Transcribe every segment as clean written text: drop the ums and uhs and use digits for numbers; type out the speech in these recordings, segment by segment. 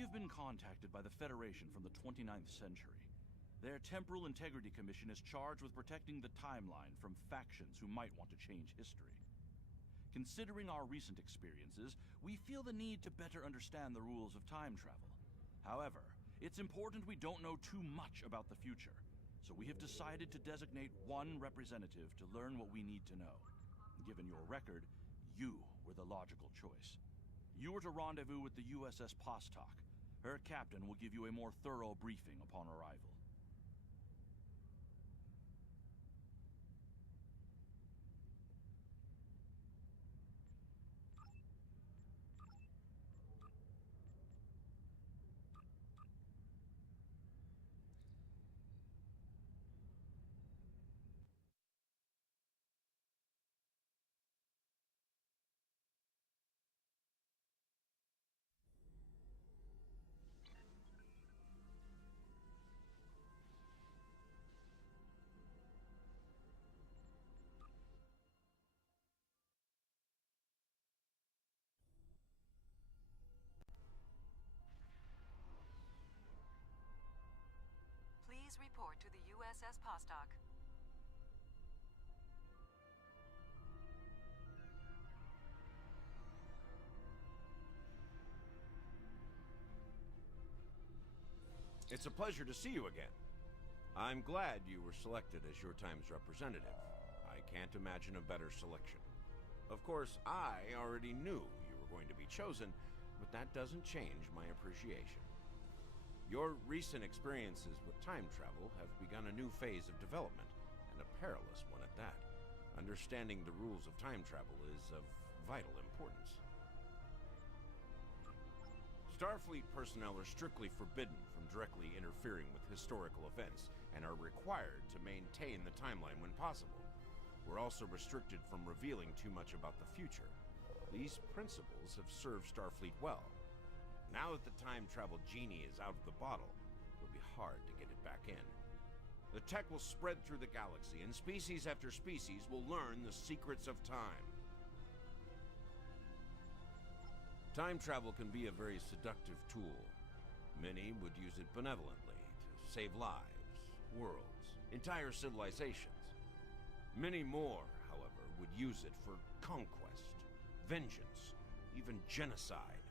have been contacted by the Federation from the 29th century. Their Temporal Integrity Commission is charged with protecting the timeline from factions who might want to change history. Considering our recent experiences, we feel the need to better understand the rules of time travel. However, it's important we don't know too much about the future, so we have decided to designate one representative to learn what we need to know. Given your record, you were the logical choice. You are to rendezvous with the USS Postok. Her captain will give you a more thorough briefing upon arrival. Please report to the USS Postok. It's a pleasure to see you again. I'm glad you were selected as your time's representative. I can't imagine a better selection. Of course, I already knew you were going to be chosen, but that doesn't change my appreciation. Your recent experiences with time travel have begun a new phase of development, and a perilous one at that. Understanding the rules of time travel is of vital importance. Starfleet personnel are strictly forbidden from directly interfering with historical events, and are required to maintain the timeline when possible. We're also restricted from revealing too much about the future. These principles have served Starfleet well. Now that the time travel genie is out of the bottle, it'll be hard to get it back in. The tech will spread through the galaxy, and species after species will learn the secrets of time. Time travel can be a very seductive tool. Many would use it benevolently to save lives, worlds, entire civilizations. Many more, however, would use it for conquest, vengeance, even genocide.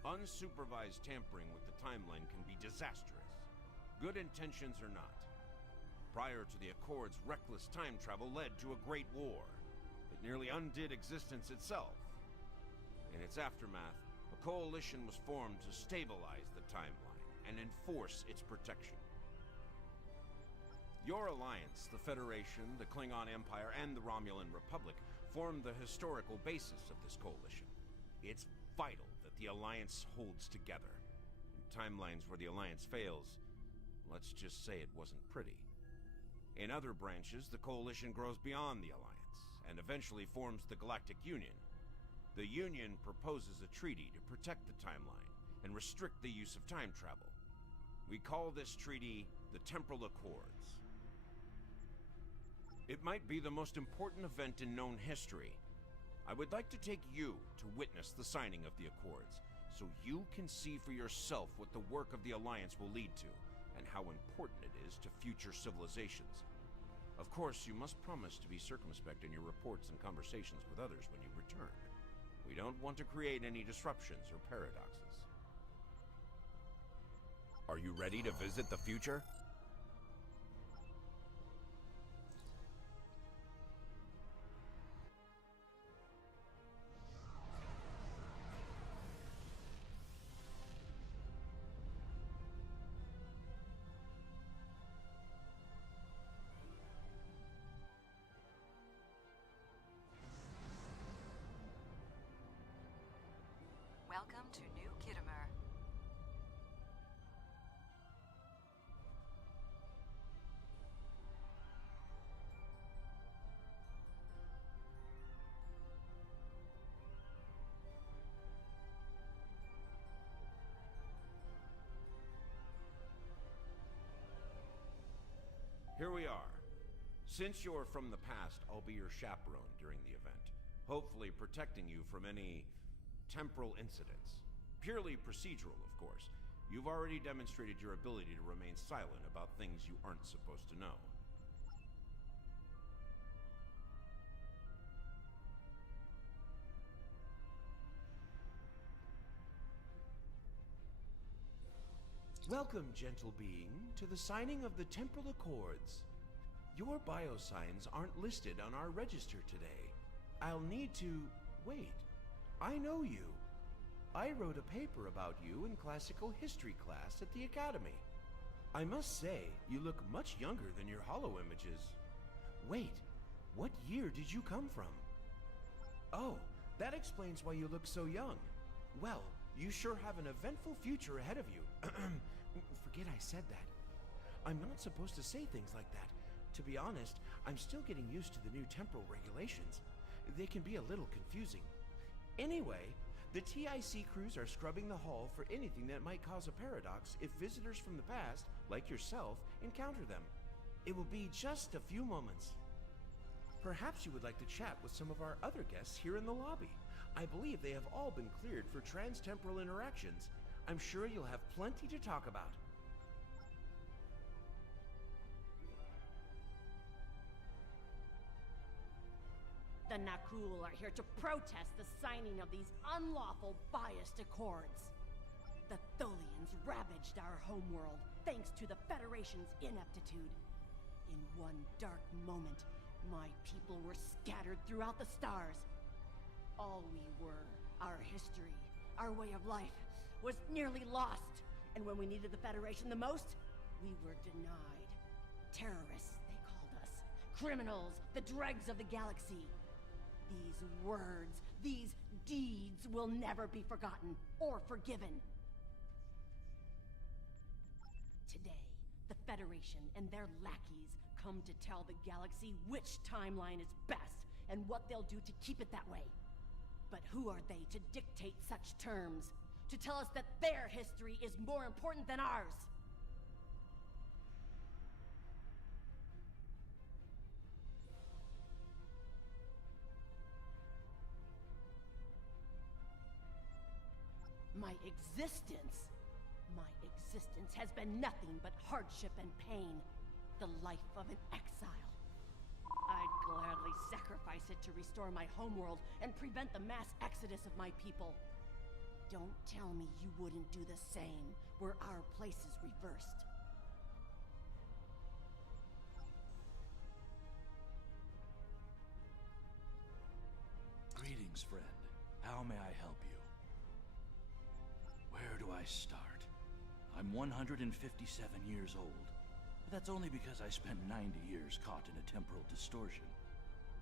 Unsupervised tampering with the timeline can be disastrous. Good intentions or not. Prior to the Accords, reckless time travel led to a great war. It nearly undid existence itself. In its aftermath, a coalition was formed to stabilize the timeline and enforce its protection. Your alliance, the Federation, the Klingon Empire, and the Romulan Republic, form the historical basis of this coalition. It's vital that the Alliance holds together. In timelines where the Alliance fails, let's just say it wasn't pretty. In other branches, the Coalition grows beyond the Alliance, and eventually forms the Galactic Union. The Union proposes a treaty to protect the timeline and restrict the use of time travel. We call this treaty the Temporal Accords. It might be the most important event in known history. I would like to take you to witness the signing of the Accords, so you can see for yourself what the work of the Alliance will lead to, and how important it is to future civilizations. Of course, you must promise to be circumspect in your reports and conversations with others when you return. We don't want to create any disruptions or paradoxes. Are you ready to visit the future? Welcome to New Khitomer. Here we are. Since you're from the past, I'll be your chaperone during the event, hopefully protecting you from any temporal incidents. Purely procedural, of course. You've already demonstrated your ability to remain silent about things you aren't supposed to know. Welcome, gentle being, to the signing of the Temporal Accords. Your biosigns aren't listed on our register today. I'll need to... wait. I know you. I wrote a paper about you in classical history class at the Academy. I must say, you look much younger than your holo images. Wait, what year did you come from? Oh, that explains why you look so young. Well, you sure have an eventful future ahead of you. Forget I said that. I'm not supposed to say things like that. To be honest, I'm still getting used to the new temporal regulations. They can be a little confusing. Anyway, the TIC crews are scrubbing the hall for anything that might cause a paradox if visitors from the past, like yourself, encounter them. It will be just a few moments. Perhaps you would like to chat with some of our other guests here in the lobby. I believe they have all been cleared for trans-temporal interactions. I'm sure you'll have plenty to talk about. The Nakul are here to protest the signing of these unlawful, biased accords. The Tholians ravaged our homeworld thanks to the Federation's ineptitude. In one dark moment, my people were scattered throughout the stars. All we were, our history, our way of life, was nearly lost. And when we needed the Federation the most, we were denied. Terrorists, they called us. Criminals, the dregs of the galaxy. These words, these deeds will never be forgotten or forgiven. Today, the Federation and their lackeys come to tell the galaxy which timeline is best and what they'll do to keep it that way. But who are they to dictate such terms? To tell us that their history is more important than ours? My existence has been nothing but hardship and pain. The life of an exile. I'd gladly sacrifice it to restore my homeworld and prevent the mass exodus of my people. Don't tell me you wouldn't do the same were our places reversed. Greetings, friend. How may I help you? Where do I start? I'm 157 years old. But that's only because I spent 90 years caught in a temporal distortion.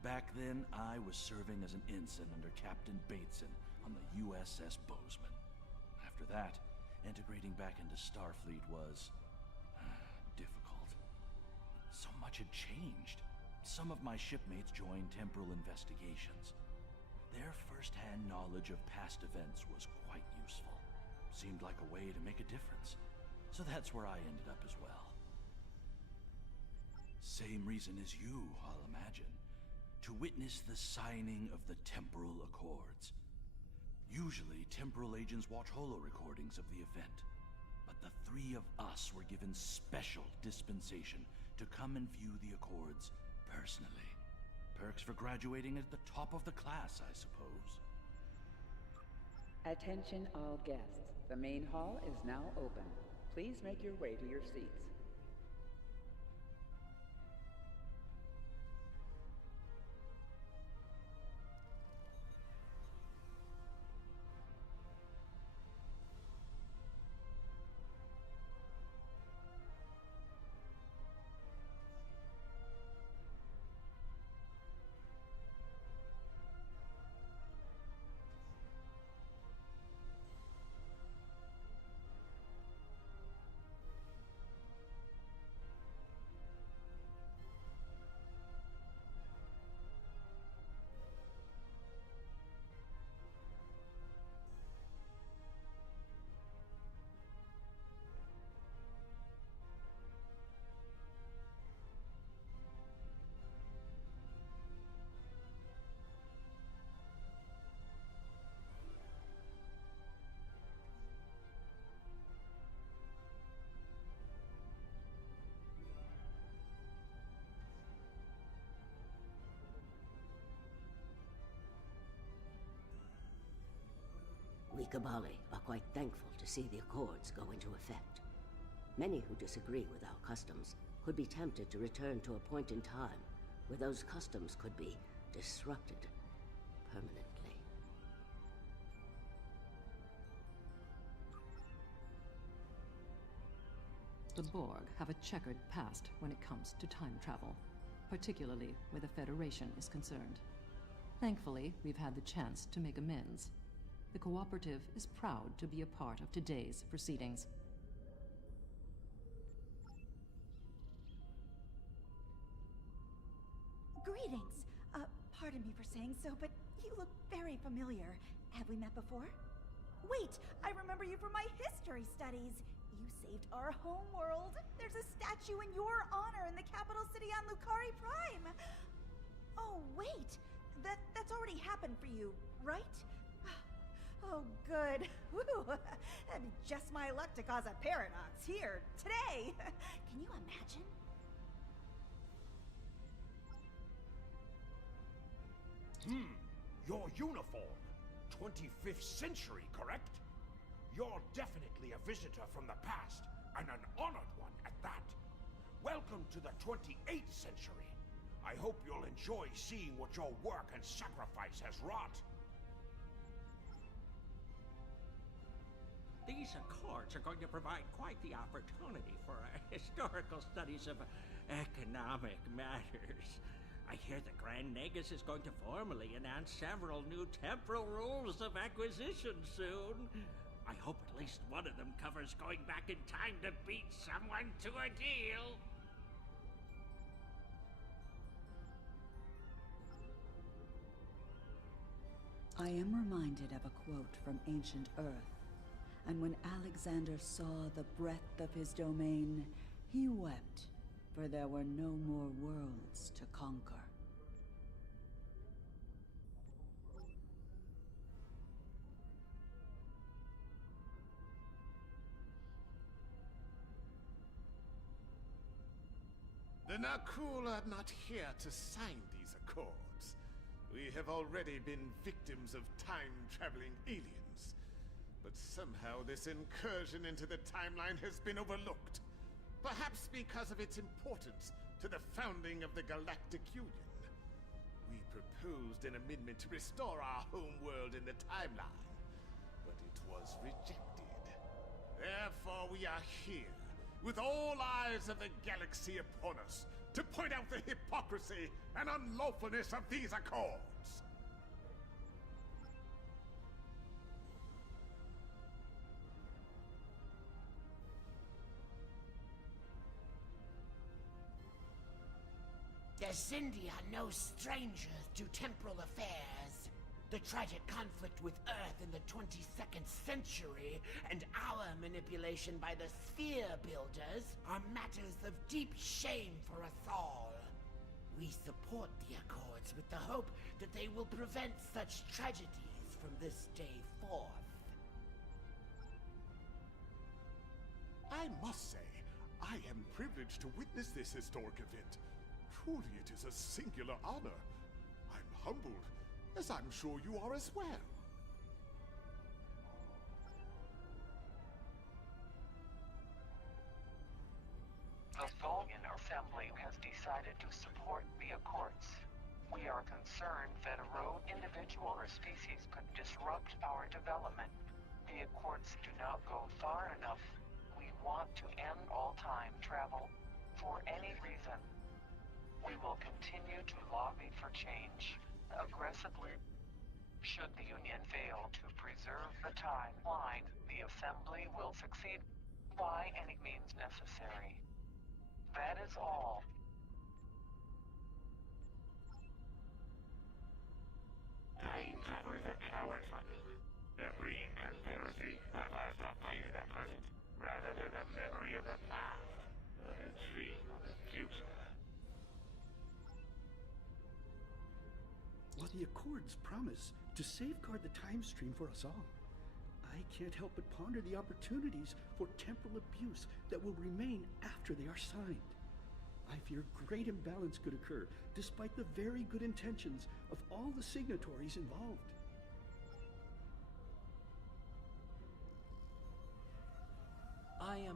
Back then, I was serving as an ensign under Captain Bateson on the USS Bozeman. After that, integrating back into Starfleet was... difficult. So much had changed. Some of my shipmates joined temporal investigations. Their first-hand knowledge of past events was quite useful. Seemed like a way to make a difference. So that's where I ended up as well. Same reason as you, I'll imagine. To witness the signing of the Temporal Accords. Usually, temporal agents watch holo recordings of the event. But the three of us were given special dispensation to come and view the Accords personally. Perks for graduating at the top of the class, I suppose. Attention all guests. The main hall is now open. Please make your way to your seats. We Kabali are quite thankful to see the Accords go into effect. Many who disagree with our customs could be tempted to return to a point in time where those customs could be disrupted permanently. The Borg have a checkered past when it comes to time travel, particularly where the Federation is concerned. Thankfully, we've had the chance to make amends. The Cooperative is proud to be a part of today's proceedings. Greetings. Pardon me for saying so, but you look very familiar. Have we met before? Wait, I remember you from my history studies. You saved our homeworld. There's a statue in your honor in the capital city on Lucari Prime. Oh, wait. That's already happened for you, right? Oh, good. Whew. Just my luck to cause a paradox here, today. Can you imagine? Your uniform. 25th century, correct? You're definitely a visitor from the past, and an honored one at that. Welcome to the 28th century. I hope you'll enjoy seeing what your work and sacrifice has wrought. These Accords are going to provide quite the opportunity for historical studies of economic matters. I hear the Grand Nagus is going to formally announce several new temporal rules of acquisition soon. I hope at least one of them covers going back in time to beat someone to a deal. I am reminded of a quote from ancient Earth. And when Alexander saw the breadth of his domain, he wept, for there were no more worlds to conquer. The Nakul are not here to sign these accords. We have already been victims of time-traveling aliens. But somehow this incursion into the timeline has been overlooked. Perhaps because of its importance to the founding of the Galactic Union. We proposed an amendment to restore our home world in the timeline, but it was rejected. Therefore we are here, with all eyes of the galaxy upon us, to point out the hypocrisy and unlawfulness of these accords! The Xindi are no strangers to temporal affairs. The tragic conflict with Earth in the 22nd century and our manipulation by the Sphere Builders are matters of deep shame for us all. We support the Accords with the hope that they will prevent such tragedies from this day forth. I must say, I am privileged to witness this historic event. Truly, it is a singular honor. I'm humbled, as I'm sure you are as well. The Tholian Assembly has decided to support the Accords. We are concerned that a rogue individual or species could disrupt our development. The Accords do not go far enough. We want to end all time travel for any reason. We will continue to lobby for change, aggressively. Should the Union fail to preserve the timeline, the Assembly will succeed by any means necessary. That is all. Time travel is a coward's money. The dream conspiracy that lies behind the present, rather than the memory of the past, or the dream of the future. While the Accords promise to safeguard the time stream for us all, I can't help but ponder the opportunities for temporal abuse that will remain after they are signed. I fear great imbalance could occur, despite the very good intentions of all the signatories involved.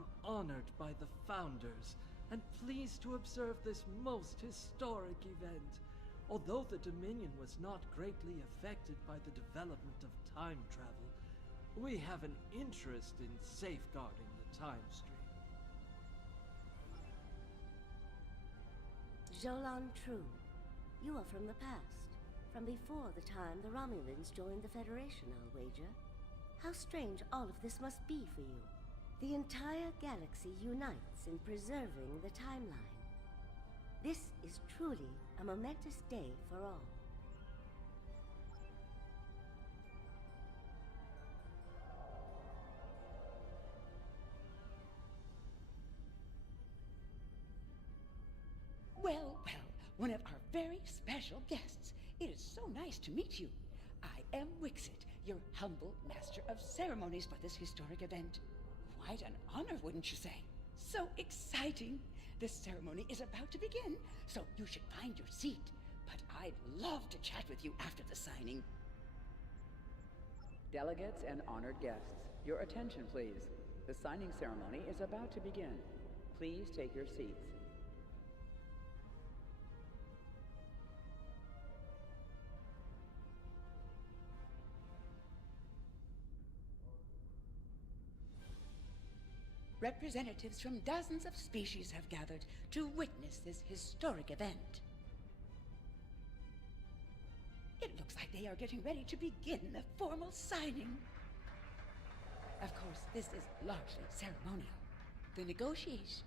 am honored by the Founders and pleased to observe this most historic event. Although the Dominion was not greatly affected by the development of time travel, we have an interest in safeguarding the time stream. Jolan True, you are from the past. From before the time the Romulans joined the Federation, I'll wager. How strange all of this must be for you. The entire galaxy unites in preserving the timeline. This is truly a momentous day for all. Well, one of our very special guests. It is so nice to meet you. I am Wixit, your humble master of ceremonies for this historic event. Quite an honor, wouldn't you say? So exciting! The ceremony is about to begin, so you should find your seat. But I'd love to chat with you after the signing. Delegates and honored guests, your attention please. The signing ceremony is about to begin. Please take your seats. Representatives from dozens of species have gathered to witness this historic event. It looks like they are getting ready to begin the formal signing. Of course, this is largely ceremonial. The negotiation...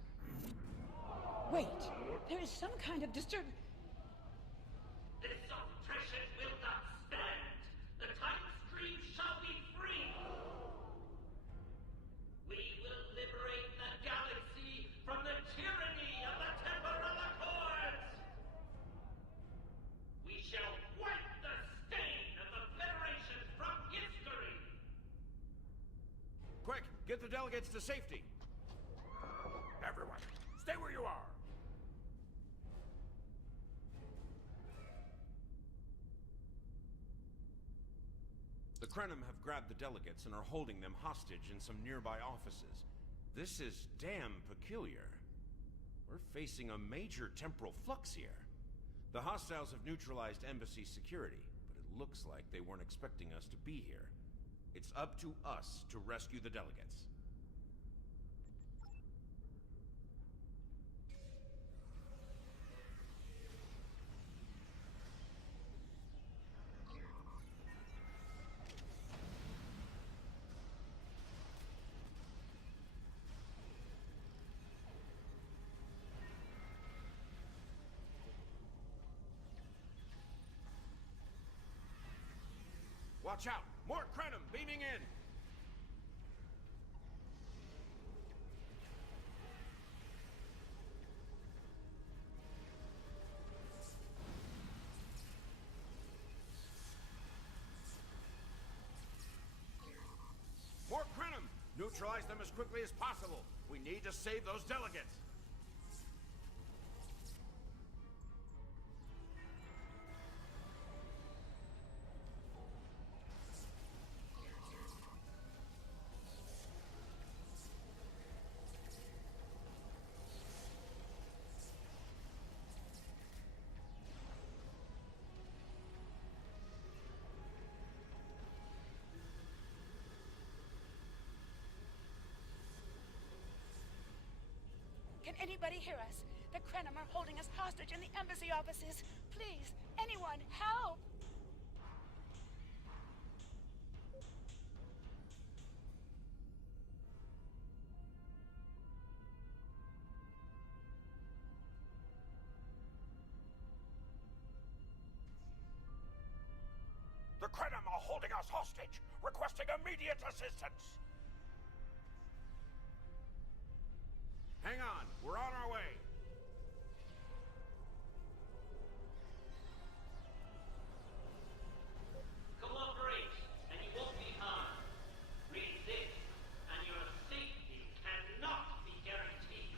Wait, there is some kind of disturb... This oppression will not stand. The time stream shall be free. We will liberate the galaxy from the tyranny of the Temporal Accords. We shall wipe the stain of the Federation from history. Quick, get the delegates to safety. Everyone, stay where you are. The Krenim have grabbed the delegates and are holding them hostage in some nearby offices. This is damn peculiar. We're facing a major temporal flux here. The hostiles have neutralized embassy security, but it looks like they weren't expecting us to be here. It's up to us to rescue the delegates. Watch out! More Krenim beaming in! More Krenim! Neutralize them as quickly as possible. We need to save those delegates. Can anybody hear us? The Krenim are holding us hostage in the embassy offices. Please, anyone, help! The Krenim are holding us hostage, requesting immediate assistance. Hang on, we're on our way. Cooperate, and you won't be harmed. Resist, and your safety cannot be guaranteed.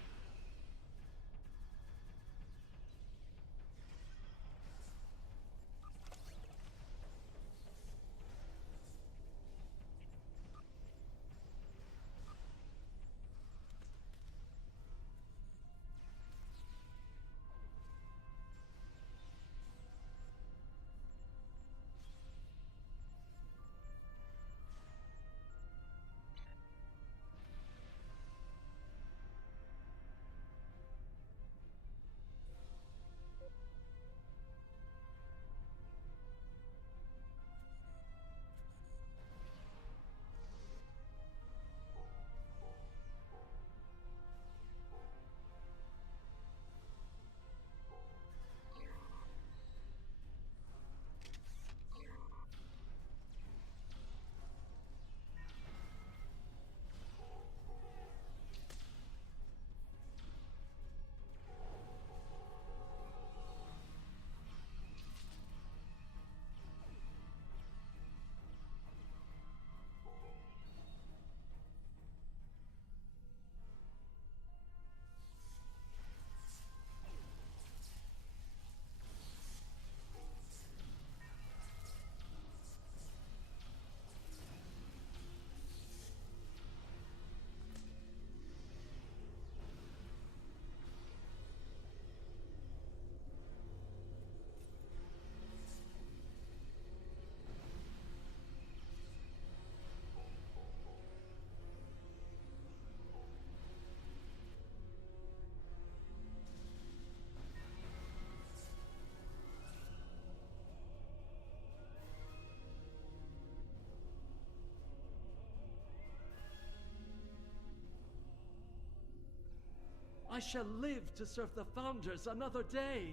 I shall live to serve the Founders another day.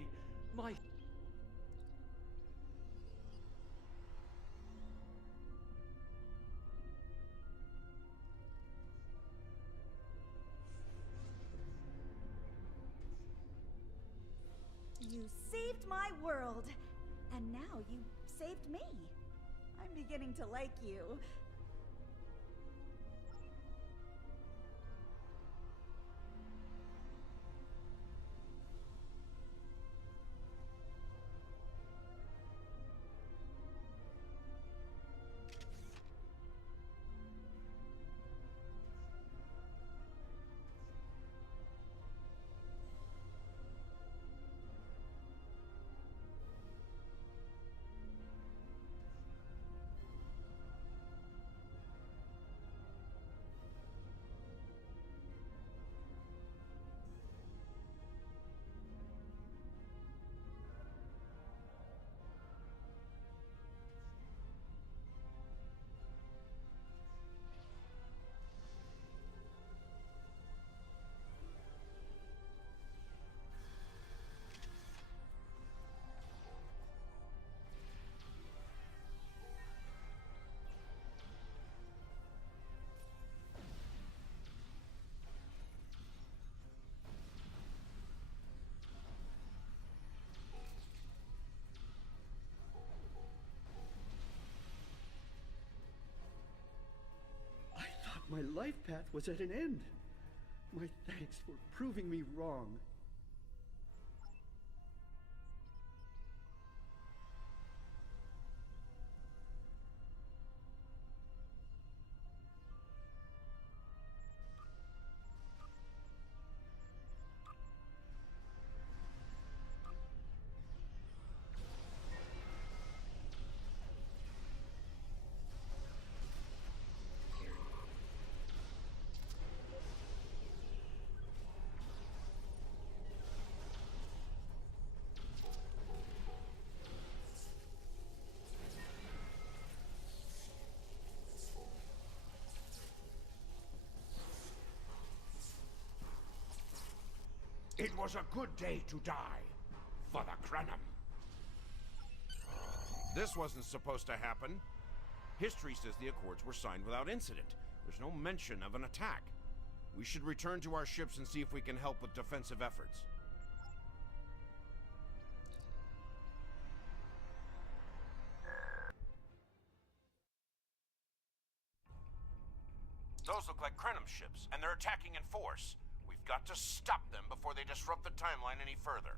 My... You saved my world, and now you saved me. I'm beginning to like you. My life path was at an end. My thanks for proving me wrong. It was a good day to die for the Krenim. This wasn't supposed to happen. History says the Accords were signed without incident. There's no mention of an attack. We should return to our ships and see if we can help with defensive efforts. Those look like Krenim ships, and they're attacking in force. We've got to stop them before they disrupt the timeline any further.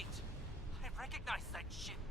Wait! I recognize that ship.